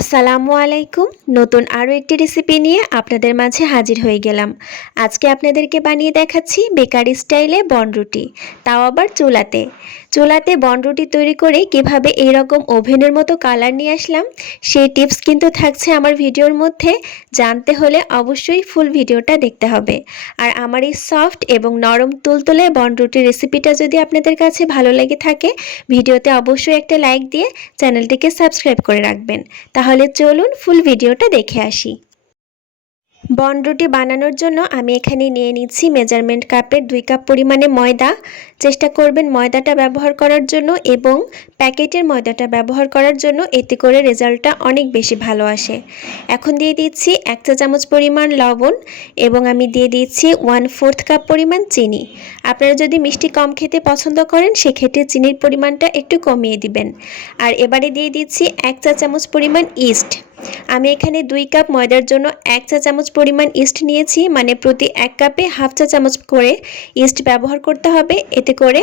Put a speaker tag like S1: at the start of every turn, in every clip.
S1: আসসালামু আলাইকুম। নতুন আরও একটি রেসিপি নিয়ে আপনাদের মাঝে হাজির হয়ে গেলাম। আজকে আপনাদেরকে বানিয়ে দেখাচ্ছি বেকারি স্টাইলে বনরুটি তাও আবার চুলাতে। চুলাতে বনরুটি তৈরি করে কীভাবে এইরকম ওভেনের মতো কালার নিয়ে আসলাম, সেই টিপস কিন্তু থাকছে আমার ভিডিওর মধ্যে। জানতে হলে অবশ্যই ফুল ভিডিওটা দেখতে হবে। আর আমার এই সফট এবং নরম তুলতুলে বনরুটির রেসিপিটা যদি আপনাদের কাছে ভালো লেগে থাকে, ভিডিওতে অবশ্যই একটা লাইক দিয়ে চ্যানেলটিকে সাবস্ক্রাইব করে রাখবেন। তাহলে চলুন ফুল ভিডিওটা দেখে আসি। বনরুটি বানানোর জন্য আমি এখানে নিয়ে নিচ্ছি মেজারমেন্ট কাপের দুই কাপ পরিমাণে ময়দা। চেষ্টা করবেন ময়দাটা ব্যবহার করার জন্য এবং প্যাকেটের ময়দাটা ব্যবহার করার জন্য এতে করে রেজাল্টটা অনেক বেশি ভালো আসে। এখন দিয়ে দিচ্ছি এক চা চামচ পরিমাণ লবণ এবং আমি দিয়ে দিচ্ছি ওয়ান ফোর্থ কাপ পরিমাণ চিনি। আপনারা যদি মিষ্টি কম খেতে পছন্দ করেন, সেক্ষেত্রে চিনির পরিমাণটা একটু কমিয়ে দিবেন। আর এবারে দিয়ে দিচ্ছি এক চা চামচ পরিমাণ ইস্ট। আমি এখানে দুই কাপ ময়দার জন্য এক চা চামচ পরিমাণ ইস্ট নিয়েছি মানে প্রতি এক কাপে হাফ চা চামচ করে ইস্ট ব্যবহার করতে হবে। এতে করে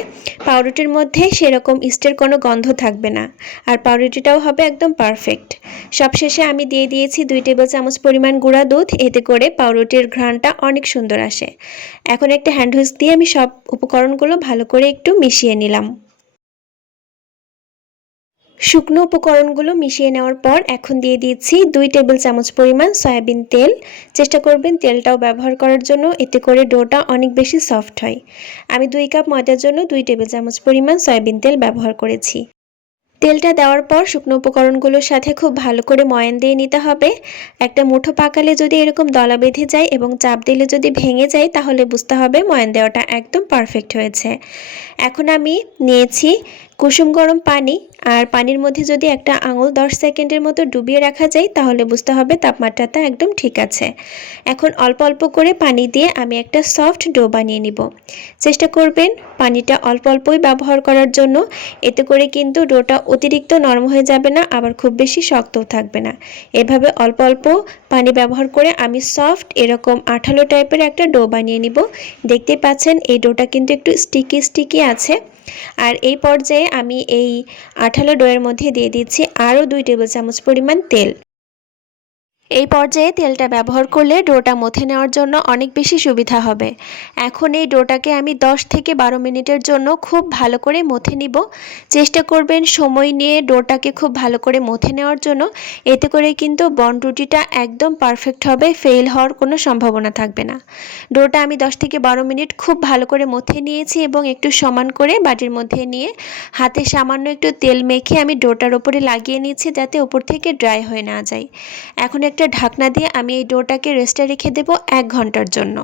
S1: পাউরুটির মধ্যে সেরকম ইস্টের কোনো গন্ধ থাকবে না। আর পাউরুটিটাও হবে একদম পারফেক্ট সবশেষে আমি দিয়ে দিয়েছি দুই টেবিল চামচ পরিমাণ গুঁড়া দুধ, এতে করে পাউরুটির ঘ্রাণটা অনেক সুন্দর আসে। এখন একটা হ্যান্ড হুইস্ক দিয়ে আমি সব উপকরণগুলো ভালো করে একটু মিশিয়ে নিলাম। শুকনো উপকরণগুলো মিশিয়ে নেওয়ার পর এখন দিয়ে দিচ্ছি দুই টেবিল চামচ পরিমাণ সয়াবিন তেল। চেষ্টা করবেন তেলটাও ব্যবহার করার জন্য, এতে করে ডোটা অনেক বেশি সফট হয়। আমি দুই কাপ ময়দার জন্য দুই টেবিল চামচ পরিমাণ সয়াবিন তেল ব্যবহার করেছি। তেলটা দেওয়ার পর শুকনো উপকরণগুলোর সাথে খুব ভালো করে ময়ান দিয়ে নিতে হবে। একটা মুঠো পাকালে যদি এরকম দলা বেঁধে যায় এবং চাপ দিলে যদি ভেঙে যায়, তাহলে বুঝতে হবে ময়ান দেওয়াটা একদম পারফেক্ট হয়েছে। এখন আমি নিয়েছি কুসুম গরম পানি আর পানির মধ্যে যদি একটা আঙুল দশ সেকেন্ডের মতো ডুবিয়ে রাখা যায়, তাহলে বুঝতে হবে তাপমাত্রাটা একদম ঠিক আছে। এখন অল্প অল্প করে পানি দিয়ে আমি একটা সফট ডো বানিয়ে নিব। চেষ্টা করবেন পানিটা অল্প অল্পই ব্যবহার করার জন্য। এতে করে কিন্তু ডোটা অতিরিক্ত নরম হয়ে যাবে না, আবার খুব বেশি শক্তও থাকবে না। এভাবে অল্প অল্প পানি ব্যবহার করে আমি সফট এরকম আঠালো টাইপের একটা ডো বানিয়ে নিব। দেখতে পাচ্ছেন, এই ডোটা কিন্তু একটু স্টিকি স্টিকি আছে। আর এই পর্যায়ে আমি এই আঠালো ডোয়ের মধ্যে দিয়ে দিচ্ছি আরও দুই টেবিল চামচ পরিমাণ তেল। এই পর্যায়ে তেলটা ব্যবহার করলে ডোটা মথে নেওয়ার জন্য অনেক বেশি সুবিধা হবে। এখন এই ডোটাকে আমি 10 থেকে বারো মিনিটের জন্য খুব ভালো করে মথে নিব। চেষ্টা করবেন সময় নিয়ে ডোটাকে খুব ভালো করে মথে নেওয়ার জন্য। এতে করে কিন্তু বন রুটিটা একদম পারফেক্ট হবে ফেল হওয়ার কোনো সম্ভাবনা থাকবে না। ডোটা আমি 10 থেকে বারো মিনিট খুব ভালো করে মথে নিয়েছি এবং একটু সমান করে বাটির মধ্যে নিয়ে হাতে সামান্য একটু তেল মেখে আমি ডোটার ওপরে লাগিয়ে নিয়েছি যাতে ওপর থেকে ড্রাই হয়ে না যায়। এখন একটা একটা ঢাকনা দিয়ে আমি এই ডোটাকে রেস্টে রেখে দেব এক ঘণ্টার জন্য।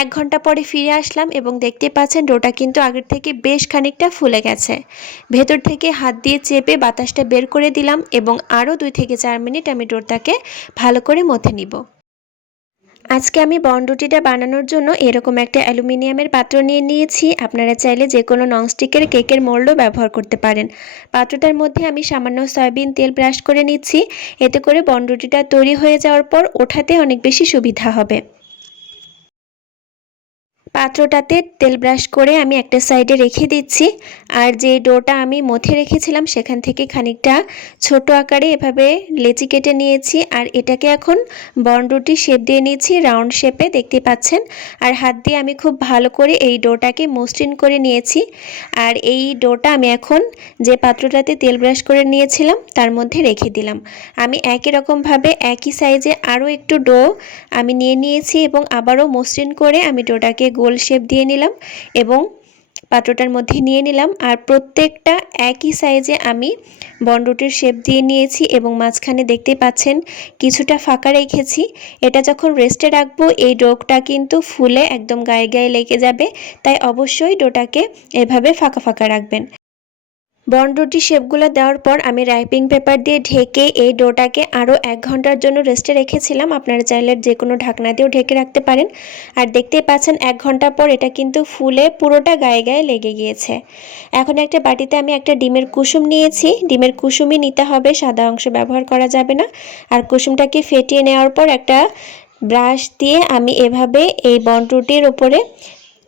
S1: এক ঘণ্টা পরে ফিরে আসলাম এবং দেখতে পাচ্ছেন ডোটা কিন্তু আগের থেকে বেশ খানিকটা ফুলে গেছে। ভেতর থেকে হাত দিয়ে চেপে বাতাসটা বের করে দিলাম এবং আরও দুই থেকে চার মিনিট আমি ডোটাকে ভালো করে মথে নিব। আজকে আমি বনরুটিটা বানানোর জন্য এরকম একটা অ্যালুমিনিয়ামের পাত্র নিয়ে নিয়েছি। আপনারা চাইলে যে কোনো ননস্টিকের কেকের মোল্ডও ব্যবহার করতে পারেন। পাত্রটার মধ্যে আমি সামান্য সয়াবিন তেল ব্রাশ করে নিচ্ছি। এতে করে বনরুটিটা তৈরি হয়ে যাওয়ার পর ওঠাতে অনেক বেশি সুবিধা হবে। পাত্রটাতে তেল ব্রাশ করে আমি একটা সাইডে রেখে দিচ্ছি। আর যে ডোটা আমি মথে রেখেছিলাম, সেখান থেকে খানিকটা ছোট আকারে এভাবে লেচি কেটে নিয়েছি। আর এটাকে এখন বনরুটি শেপ দিয়ে নিয়েছি, রাউন্ড শেপে, দেখতে পাচ্ছেন? আর হাত দিয়ে আমি খুব ভালো করে এই ডোটাকে মসৃণ করে নিয়েছি। আর এই ডোটা আমি এখন যে পাত্রটাতে তেল ব্রাশ করে নিয়েছিলাম, তার মধ্যে রেখে দিলাম। আমি একই রকমভাবে একই সাইজে আরও একটু ডো আমি নিয়ে নিয়েছি এবং আবারও মসৃণ করে আমি ডোটাকে গোল শেপ দিয়ে নিলাম এবং পাত্রটার মধ্যে নিয়ে নিলাম। আর প্রত্যেকটা একই সাইজে আমি বনরুটির শেপ দিয়ে নিয়েছি এবং মাঝখানে দেখতে পাচ্ছেন কিছুটা ফাঁকা রেখেছি। এটা যখন রেস্টে রাখব, এই ডোকটা কিন্তু ফুলে একদম গায়ে গায়ে লেগে যাবে। তাই অবশ্যই ডোটাকে এভাবে ফাঁকা ফাঁকা রাখবেন। বনরুটি শেপগুলো দেওয়ার পর আমি রাইপিং পেপার দিয়ে ঢেকে এই ডোটাকে আরও এক ঘণ্টার জন্য রেস্টে রেখেছিলাম। আপনারা চাইলে যে কোনো ঢাকনা দিয়েও ঢেকে রাখতে পারেন। আর দেখতেই পাচ্ছেন, এক ঘণ্টা পর এটা কিন্তু ফুলে পুরোটা গায়ে গায়ে লেগে গিয়েছে। এখন একটা বাটিতে আমি একটা ডিমের কুসুম নিয়েছি। ডিমের কুসুমই নিতে হবে, সাদা অংশ ব্যবহার করা যাবে না। আর কুসুমটাকে ফেটিয়ে নেওয়ার পর একটা ব্রাশ দিয়ে আমি এভাবে এই বনরুটির ওপরে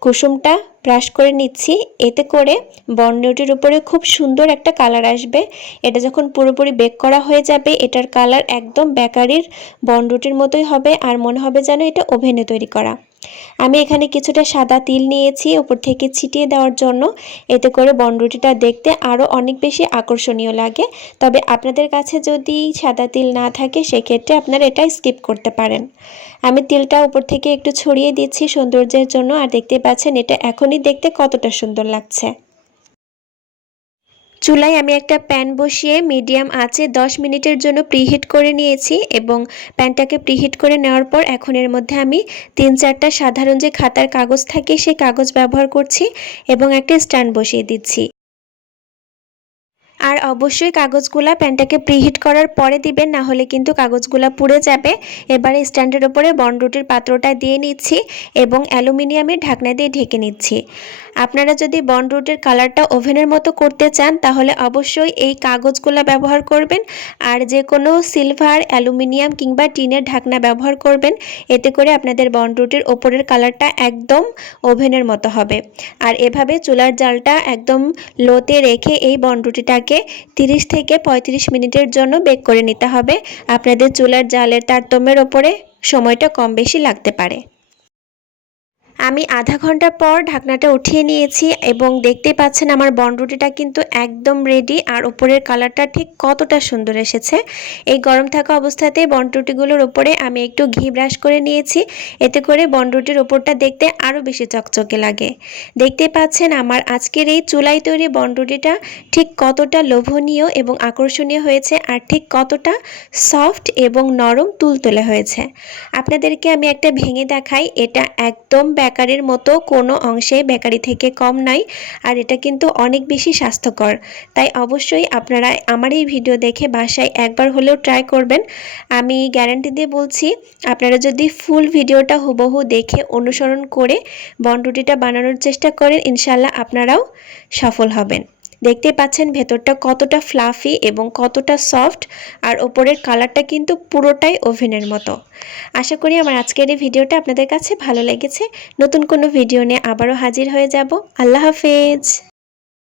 S1: কুসুমটা ব্রাশ করে নিচ্ছি। এতে করে বর্ণটির উপরে খুব সুন্দর একটা কালার আসবে। এটা যখন পুরোপুরি বেক করা হয়ে যাবে, এটার কালার একদম বেকারির বর্ণটির মতোই হবে আর মনে হবে যেন এটা ওভেনে তৈরি করা। আমি এখানে কিছুটা সাদা তিল নিয়েছি, উপর থেকে ছিটিয়ে দেওয়ার জন্য। এতে করে বনরুটিটা দেখতে আরও অনেক বেশি আকর্ষণীয় লাগে। তবে আপনাদের কাছে যদি সাদা তিল না থাকে, সেক্ষেত্রে আপনারা এটা স্কিপ করতে পারেন। আমি তিলটা উপর থেকে একটু ছড়িয়ে দিচ্ছি সৌন্দর্যের জন্য, আর দেখতে পাচ্ছেন এটা এখনই দেখতে কতটা সুন্দর লাগছে। চুলায় আমি একটা প্যান বসিয়ে মিডিয়াম আছে 10 মিনিটের জন্য প্রিহিট করে নিয়েছি এবং প্যানটাকে প্রিহিট করে নেওয়ার পর এখন এর মধ্যে আমি তিন চারটা সাধারণ যে খাতার কাগজ থাকে সেই কাগজ ব্যবহার করছি এবং একটা স্ট্যান্ড বসিয়ে দিচ্ছি। আর অবশ্যই কাগজগুলা প্যানটাকে প্রিহিট করার পরে দিবেন, না হলে কিন্তু কাগজগুলা পুড়ে যাবে। এবারে স্ট্যান্ডের ওপরে বনরুটির পাত্রটা দিয়ে নিচ্ছি এবং অ্যালুমিনিয়ামের ঢাকনা দিয়ে ঢেকে নিচ্ছি। আপনারা যদি বনরুটির কালারটা ওভেনের মতো করতে চান, তাহলে অবশ্যই এই কাগজগুলা ব্যবহার করবেন আর যে কোনো সিলভার, অ্যালুমিনিয়াম কিংবা টিনের ঢাকনা ব্যবহার করবেন। এতে করে আপনাদের বনরুটির ওপরের কালারটা একদম ওভেনের মতো হবে। আর এভাবে চুলার জালটা একদম লোতে রেখে এই বনরুটিটাকে তিরিশ থেকে পঁয়ত্রিশ মিনিটের জন্য বেক করে নিতে হবে। আপনাদের চুলার জালের তারতম্যের ওপরে সময়টা কম বেশি লাগতে পারে। আমি আধা ঘণ্টা পর ঢাকনাটা উঠিয়ে নিয়েছি এবং দেখতে পাচ্ছেন আমার বনরুটিটা কিন্তু একদম রেডি আর উপরের কালারটা ঠিক কতটা সুন্দর এসেছে। এই গরম থাকা অবস্থাতে বনরুটিগুলোর ওপরে আমি একটু ঘি ব্রাশ করে নিয়েছি, এতে করে বনরুটির ওপরটা দেখতে আরও বেশি চকচকে লাগে। দেখতে পাচ্ছেন আমার আজকের এই চুলাই তৈরি বনরুটিটা ঠিক কতটা লোভনীয় এবং আকর্ষণীয় হয়েছে আর ঠিক কতটা সফট এবং নরম তুলতুলে হয়েছে। আপনাদেরকে আমি একটা ভেঙে দেখাই, এটা একদম বেকারির মতো কোনো অংশে বেকারি থেকে কম নয়, আর এটা কিন্তু অনেক বেশি স্বাস্থ্যকর। তাই অবশ্যই আপনারা আমার এই ভিডিও দেখে বাসায় একবার হলেও ট্রাই করবেন। আমি গ্যারান্টি দিয়ে বলছি, আপনারা যদি ফুল ভিডিওটা হুবহু দেখে অনুসরণ করে বনরুটিটা বানানোর চেষ্টা করেন ইনশাল্লাহ আপনারাও সফল হবেন। দেখতে পাচ্ছেন ভেতরটা কতটা ফ্লাফি এবং কতটা সফট আর ওপরের কালারটা কিন্তু পুরোটাই ওভেনের মতো। আশা করি আমার আজকের এই ভিডিওটা আপনাদের কাছে ভালো লেগেছে। নতুন কোনো ভিডিও নিয়ে আবারও হাজির হয়ে যাব। আল্লাহ হাফেজ!